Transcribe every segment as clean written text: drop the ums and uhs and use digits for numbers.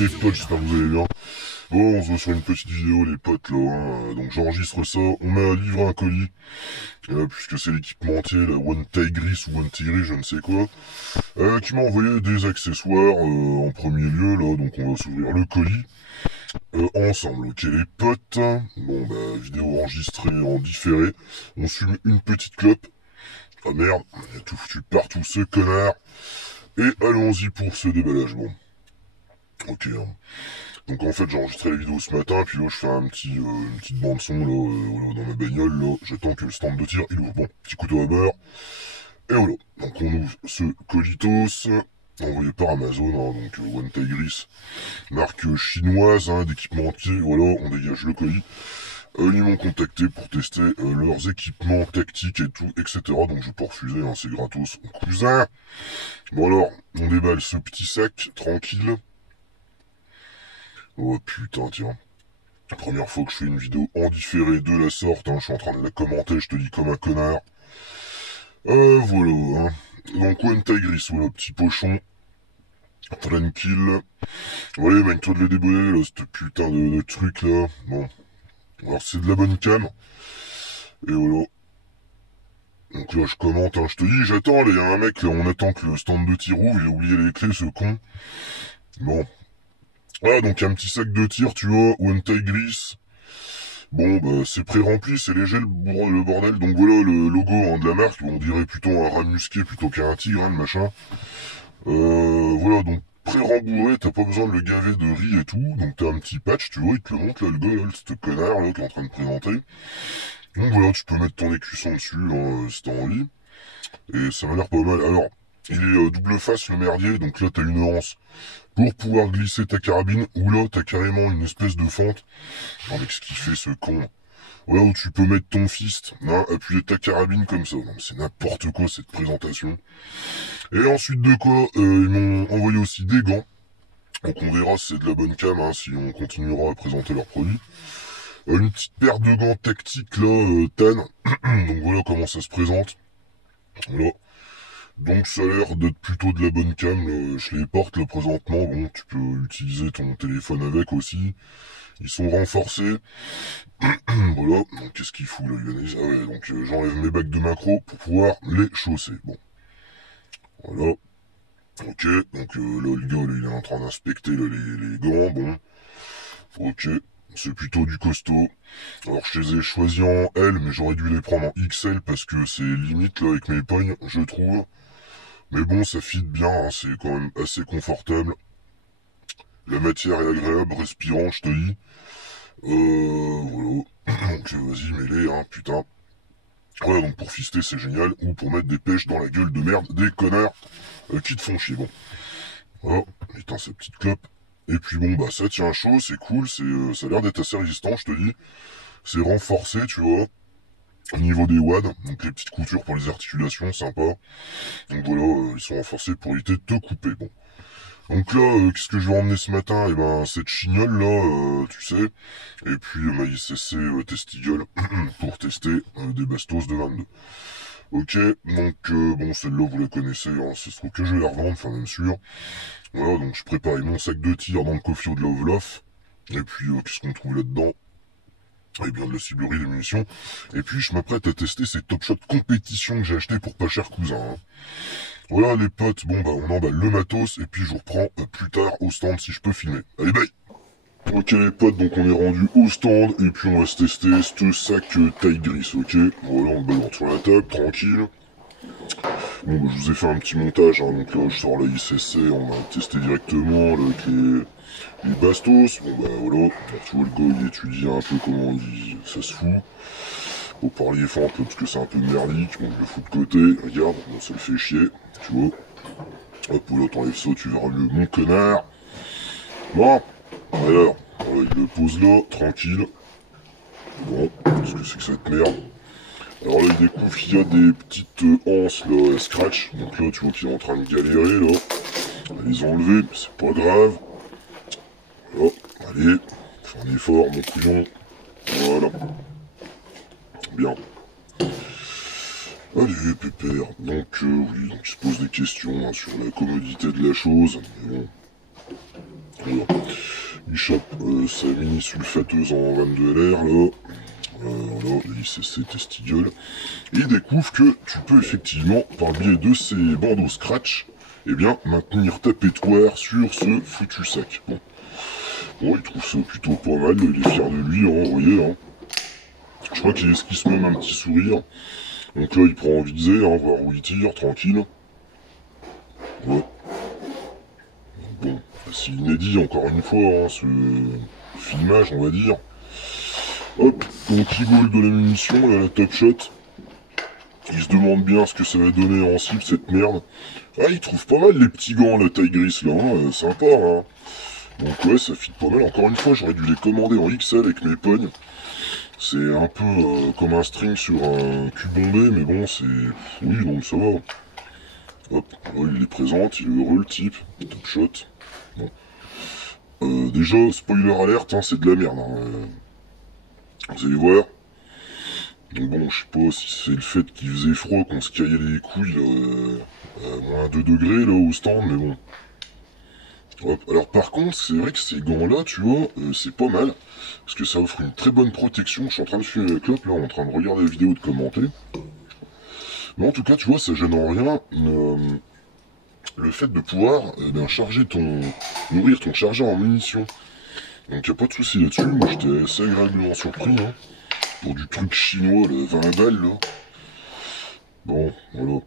les potes, j'espère que vous allez bien. Bon, on se voit sur une petite vidéo les potes là, donc j'enregistre ça, on m'a livré un colis, puisque c'est l'équipementier, la One Tigris ou One Tigris, je ne sais quoi, qui m'a envoyé des accessoires en premier lieu là, donc on va s'ouvrir le colis ensemble, ok les potes. Bon bah vidéo enregistrée en différé, on fume une petite clope, ah merde, il a tout foutu partout ce connard, et allons-y pour ce déballage, bon. Ok, hein. Donc en fait j'ai enregistré la vidéo ce matin, puis là je fais une petite bande son là, voilà, dans ma bagnole là, j'attends que le stand de tir il ouvre. Bon, petit couteau à beurre, et voilà. Donc on ouvre ce colitos, envoyé par Amazon, hein, donc One Tigris, marque chinoise, hein, d'équipementier, voilà, on dégage le colis. Ils m'ont contacté pour tester leurs équipements tactiques et tout, etc. Donc je peux refuser, hein, c'est gratos, cousin. Bon alors, on déballe ce petit sac, tranquille. Oh putain, tiens. Première fois que je fais une vidéo en différé de la sorte, hein, je suis en train de la commenter, je te dis comme un connard. Voilà, hein. Donc One Tigris, voilà, petit pochon. Tranquille. Voilà, mec-toi de les débonner, là, cette putain de truc, là. Bon. Alors, c'est de la bonne cam. Et voilà. Donc là, je commente, hein, je te dis, j'attends, là, y a un mec, là, on attend que le stand de tir ouvre, il a oublié les clés, ce con. Bon. Ah, donc un petit sac de tir, tu vois, One Tigris. Bon, bah, c'est pré-rempli, c'est léger le bordel. Donc voilà le logo, hein, de la marque. On dirait plutôt un rat musqué plutôt qu'un tigre, hein, le machin. Voilà, donc pré-rembourré, t'as pas besoin de le gaver de riz et tout. Donc t'as un petit patch, tu vois, il te le montre, là, le gars, là, ce connard, là, qui est en train de présenter. Donc voilà, tu peux mettre ton écusson dessus, hein, si t'as envie. Et ça m'a l'air pas mal. Alors, il est double face, le merdier, donc là, t'as une anse pour pouvoir glisser ta carabine, ou là, t'as carrément une espèce de fente. Avec ce qu'il fait, ce con. Voilà, où tu peux mettre ton fist, hein, appuyer ta carabine comme ça. C'est n'importe quoi, cette présentation. Et ensuite de quoi, ils m'ont envoyé aussi des gants. Donc on verra si c'est de la bonne cam, hein, si on continuera à présenter leurs produits. Une petite paire de gants tactiques, là, tan. Donc voilà comment ça se présente. Voilà. Donc ça a l'air d'être plutôt de la bonne cam, je les porte là présentement, bon tu peux utiliser ton téléphone avec aussi. Ils sont renforcés. Voilà, donc qu'est-ce qu'il fout là, Ioannis? Ah ouais, donc j'enlève mes bacs de macro pour pouvoir les chausser. Bon, voilà. Ok, donc là le gars là, il est en train d'inspecter les gants, bon. Ok, c'est plutôt du costaud. Alors je les ai choisis en L, mais j'aurais dû les prendre en XL parce que c'est limite là avec mes pognes, je trouve. Mais bon, ça fit bien, hein, c'est quand même assez confortable. La matière est agréable, respirant, je te dis. Voilà. Donc vas-y, mets-les, hein, putain. Voilà, donc pour fister, c'est génial. Ou pour mettre des pêches dans la gueule de merde des connards qui te font chier. Bon. Voilà, putain, cette petite clope. Et puis bon, bah ça tient chaud, c'est cool, ça a l'air d'être assez résistant, je te dis. C'est renforcé, tu vois. Au niveau des wads, donc les petites coutures pour les articulations, sympa. Donc voilà, ils sont renforcés pour éviter de te couper. Bon. Donc là, qu'est-ce que je vais emmener ce matin? Eh ben, cette chignole là, tu sais. Et puis ma ICC Testigle pour tester des bastos de 22. Ok, donc bon, celle-là vous la connaissez, hein, c'est ce trouve que je vais la revendre, enfin même sûr. Voilà, donc je prépare mon sac de tir dans le coffre de Lovlof. Et puis qu'est-ce qu'on trouve là-dedans? Eh bien de la ciblerie, des munitions. Et puis je m'apprête à tester ces Top Shot compétitions que j'ai acheté pour pas cher cousin. Hein. Voilà les potes, bon bah on emballe le matos et puis je vous reprends plus tard au stand si je peux filmer. Allez bye. Ok les potes, donc on est rendu au stand et puis on va se tester ce sac taille grise, ok. Voilà, on le balance sur la table, tranquille. Bon bah, je vous ai fait un petit montage, hein, donc là je sors la ICC, on va tester directement là, avec les bastos. Bon bah voilà, tu vois le gars il étudie un peu comment ça se fout. Faut parler fort un peu parce que c'est un peu merdique, bon je le fous de côté, regarde, bon, ça le fait chier, tu vois. Hop là t'enlèves ça, tu verras mieux mon connard. Bon, alors, voilà, il le pose là, tranquille. Bon, qu'est-ce que c'est que cette merde? Alors là, il découvre qu'il y a des petites anses là, scratch. Donc là, tu vois qu'il est en train de galérer là. On va les enlever, mais c'est pas grave. Voilà, allez, fais un effort, mon couillon. Voilà. Bien. Allez, pépère. Donc, oui, donc il se pose des questions hein, sur la commodité de la chose. Mais bon, Voilà. Il chope sa mini sulfateuse en 22 LR là. Voilà, ICC Testigueule. Et il découvre que tu peux effectivement, par le biais de ces bandeaux scratch, eh bien, maintenir ta pétoire sur ce foutu sac. Bon, il trouve ça plutôt pas mal, il est fier de lui, hein, vous voyez, hein. Je crois qu'il esquisse même un petit sourire. Donc là, il prend en visée, hein, voir où il tire, tranquille. Ouais. Bon, c'est inédit, encore une fois, hein, ce filmage, on va dire. Hop, donc il vole de la munition, là, la top shot. Il se demande bien ce que ça va donner en cible, cette merde. Ah, il trouve pas mal les petits gants, la taille grise, là, hein, sympa, hein. Donc ouais, ça fit pas mal. Encore une fois, j'aurais dû les commander en XL avec mes pognes. C'est un peu comme un string sur un cul bombé, mais bon, c'est... Oui, donc ça va. Hop, ouais, il les présente, il est heureux, le type. Top shot. Bon. Déjà, spoiler alerte, hein, c'est de la merde. Hein. Vous allez voir. Donc bon, je sais pas si c'est le fait qu'il faisait froid, qu'on se caillait les couilles, là, à moins 2 degrés, là, au stand, mais bon. Hop. Alors par contre, c'est vrai que ces gants-là, tu vois, c'est pas mal. Parce que ça offre une très bonne protection. Je suis en train de fumer la clope, là, en train de regarder la vidéo, de commenter. Mais en tout cas, tu vois, ça gêne en rien. Le fait de pouvoir charger nourrir ton chargeur en munitions. Donc y a pas de souci là-dessus. Moi, j'étais assez agréablement surpris, hein. Pour du truc chinois, là, 20 balles, là. Bon, voilà.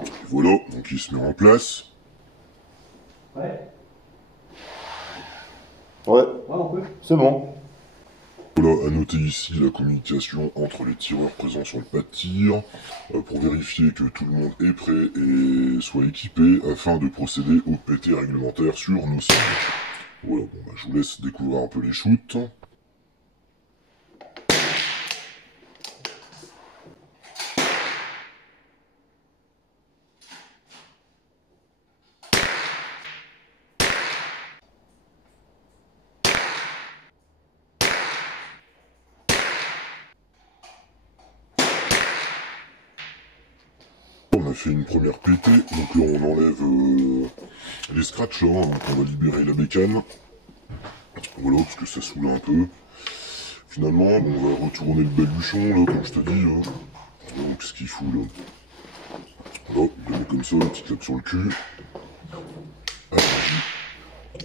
Et voilà, donc il se met en place. Ouais. Ouais, On peut. C'est bon. Voilà, à noter ici la communication entre les tireurs présents sur le pas de tir, pour vérifier que tout le monde est prêt et soit équipé afin de procéder au PT réglementaire sur nos cibles. Voilà, bon, bah, je vous laisse découvrir un peu les shoots. On a fait une première PT, donc là on enlève les scratchs, là, hein, donc on va libérer la bécane. Voilà, parce que ça saoule un peu. Finalement, bon, on va retourner le baluchon, là, comme je te dis. Hein. Donc ce qu'il fout là. Voilà, il le met comme ça, une petite claque sur le cul.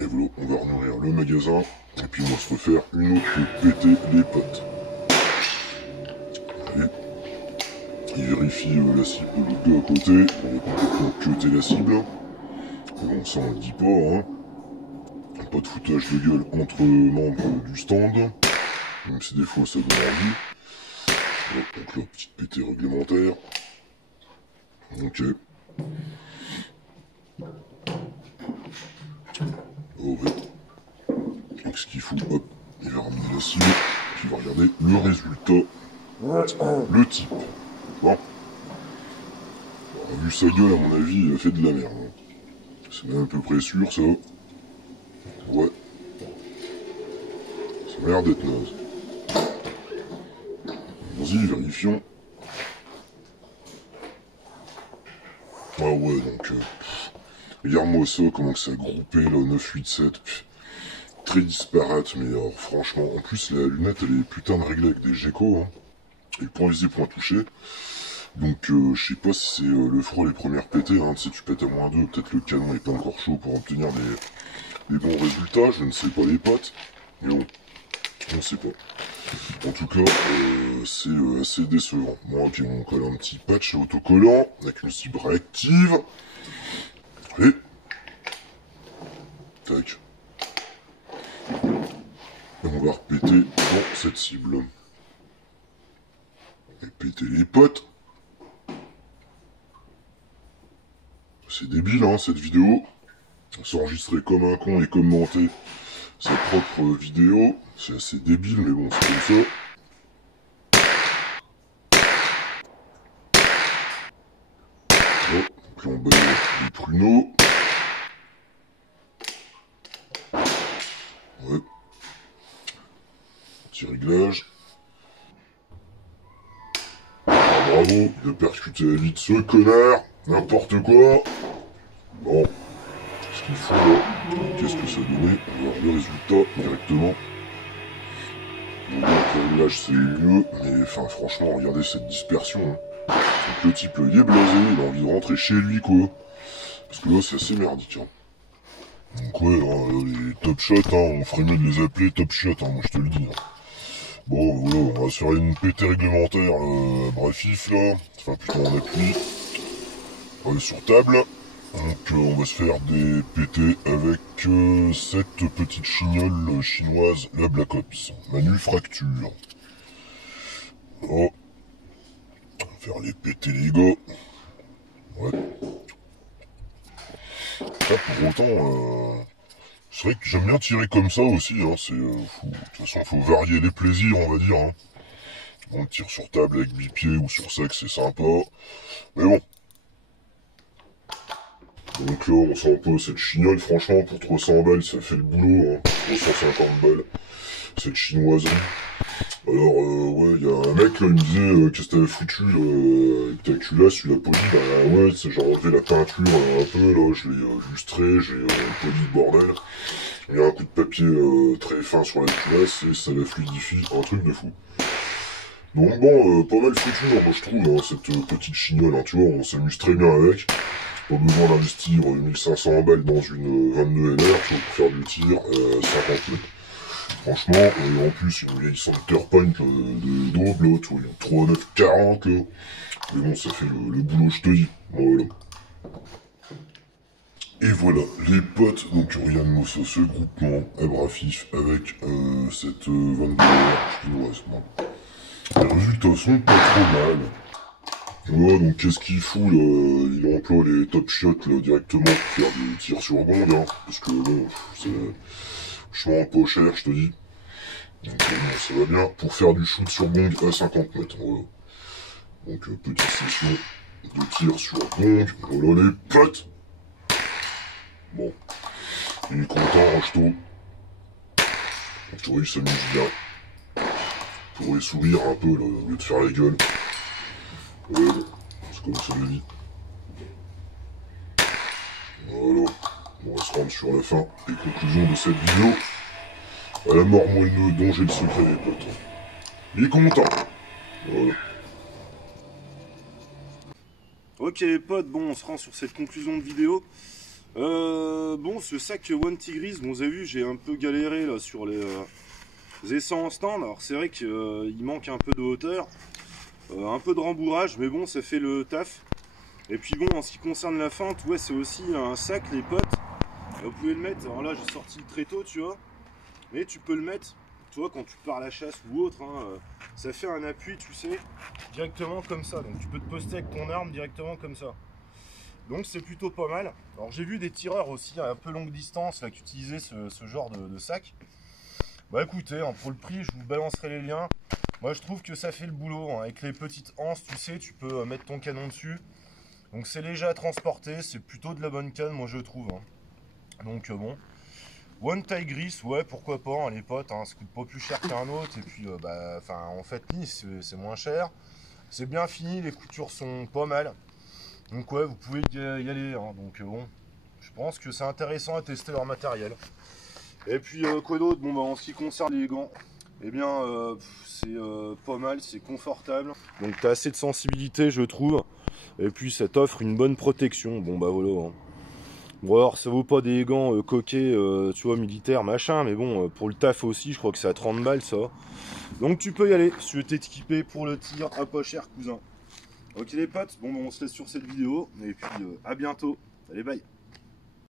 Et voilà, on va renourrir le magasin. Et puis on va se refaire une autre PT les potes. Allez. Il vérifie la cible de l'autre gars à côté. On va complètement cuter la cible. Bon, ça on le dit pas, hein. Pas de foutage de gueule entre membres du stand. Même si des fois ça donne envie. Voilà, donc là, petite PT réglementaire. Ok. Oh ouais. Donc ce qu'il fout, hop, il va ramener la cible. Puis il va regarder le résultat. Le type. Bon. Alors, vu sa gueule, à mon avis, il a fait de la merde. Hein. C'est même à peu près sûr, ça. Ouais. Ça a l'air d'être naze. Vas-y, vérifions. Ah ouais, donc... regarde-moi ça, comment que ça a groupé, là, 987. Très disparate, mais alors, franchement... En plus, la lunette, elle est putain de réglée avec des geckos, hein. Et point visé, point touché. Donc, je sais pas si c'est le froid les premières pétées, hein. Tu sais, tu pètes à moins 2, peut-être le canon est pas encore chaud pour obtenir des bons résultats, je ne sais pas les potes. Mais bon, on sait pas. En tout cas, c'est assez décevant. Moi, ok, on colle un petit patch autocollant avec une cible réactive. Allez. Tac. Et on va repéter dans cette cible. Et péter les potes. C'est débile, hein, cette vidéo. S'enregistrer comme un con et commenter sa propre vidéo. C'est assez débile, mais bon, c'est comme ça. Oh, donc là on balaye les pruneaux. Ouais. Petit réglage. Ah, bravo, il a percuté la vie de ce connard. N'importe quoi. Bon. qu'ils font là. Qu'est-ce que ça donnait? On va voir le résultat directement. Donc là c'est mieux, mais enfin franchement regardez cette dispersion. Hein. Donc le type il est blasé, il a envie de rentrer chez lui quoi. Parce que là c'est assez merdique. Hein. Donc ouais, les top shots, hein, on ferait mieux de les appeler top shots, hein, moi je te le dis. Hein. Bon voilà, on va se faire une pétée réglementaire brefif là, enfin plutôt en appui. On est sur table. Donc on va se faire des PT avec cette petite chignole chinoise, la Black Ops. Manufacture. Oh. On va faire les PT les gars. Ouais. Ça pour autant, c'est vrai que j'aime bien tirer comme ça aussi. Hein. De toute façon faut varier les plaisirs on va dire. Hein. On tire sur table avec bipied ou sur sac c'est sympa. Mais bon. Donc là, on sent un peu cette chignole, franchement, pour 300 balles, ça fait le boulot, hein. 350 balles, cette chinoiserie. Alors, ouais, il y a un mec, là, il me disait, qu'est-ce que t'avais foutu, avec ta culasse, tu l'as poli, bah ouais, j'ai enlevé la peinture un peu, là, je l'ai lustré, j'ai poli le bordel. Il y a un coup de papier très fin sur la culasse, et ça la fluidifie, un truc de fou. Donc bon, pas mal foutu, hein, moi je trouve, hein, cette petite chignole, hein, tu vois, on s'amuse très bien avec. Pas besoin d'investir 1500 balles dans une 22 LR, tu vois, pour faire du tir 50 mètres. Franchement, en plus, il y a une vieille Centerpoint de daube, là, tu vois, une 3940, là. Mais bon, ça fait le boulot, je te dis. Voilà. Et voilà, les potes, donc regarde-moi ça, ce groupement abrafif avec cette 22 LR chinoise. Bon. Les résultats sont pas trop mal. Ouais, donc qu'est-ce qu'il fout là? Il emploie les top shots là directement pour faire des tirs sur gong, hein, parce que bon, c'est franchement pas cher, je te dis. Donc bon, ça va bien pour faire du shoot sur gong à 50 mètres, voilà. Donc petite session de tir sur gong, voilà les potes. Bon, il est content, Rocheteau. Tu vois, il s'amuse bien. Il pourrait sourire un peu là, au lieu de faire la gueule. Ouais, bon, c'est comme ça le dit. Voilà, on va se rendre sur la fin et conclusion de cette vidéo. À la mort moelleux dont j'ai le secret les potes. Il est content. Voilà. Ok les potes, bon on se rend sur cette conclusion de vidéo. Bon ce sac One Tigris, bon vous avez vu j'ai un peu galéré là sur les essais en stand. Alors c'est vrai qu'il manque un peu de hauteur. Un peu de rembourrage, mais bon, ça fait le taf. Et puis bon, en ce qui concerne la feinte, ouais, c'est aussi un sac, les potes. Vous pouvez le mettre, alors là, j'ai sorti le tréteau, tu vois. Mais tu peux le mettre, tu vois, quand tu pars à la chasse ou autre, hein, ça fait un appui, tu sais, directement comme ça. Donc tu peux te poster avec ton arme directement comme ça. Donc c'est plutôt pas mal. Alors j'ai vu des tireurs aussi à un peu longue distance là, qui utilisaient ce genre de sac. Bah écoutez, hein, pour le prix, je vous balancerai les liens. Moi je trouve que ça fait le boulot, hein. Avec les petites anses, tu sais, tu peux mettre ton canon dessus. Donc c'est léger à transporter, c'est plutôt de la bonne canne, moi je trouve. Hein. Donc bon. One Tigris, ouais, pourquoi pas, hein, les potes, hein, ça coûte pas plus cher qu'un autre. Et puis, en fait, Nice, c'est moins cher. C'est bien fini, les coutures sont pas mal. Donc ouais, vous pouvez y aller. Hein. Donc bon, je pense que c'est intéressant à tester leur matériel. Et puis quoi d'autre? Bon bah en ce qui concerne les gants, eh bien c'est pas mal, c'est confortable. Donc t'as assez de sensibilité je trouve. Et puis ça t'offre une bonne protection. Bon bah voilà. Hein. Bon alors ça vaut pas des gants coquets, tu vois, militaires, machin. Mais bon, pour le taf aussi, je crois que c'est à 30 balles ça. Donc tu peux y aller, si tu veux t'équiper pour le tir, à pas cher cousin. Ok les potes, bon bah, on se laisse sur cette vidéo. Et puis à bientôt. Allez bye.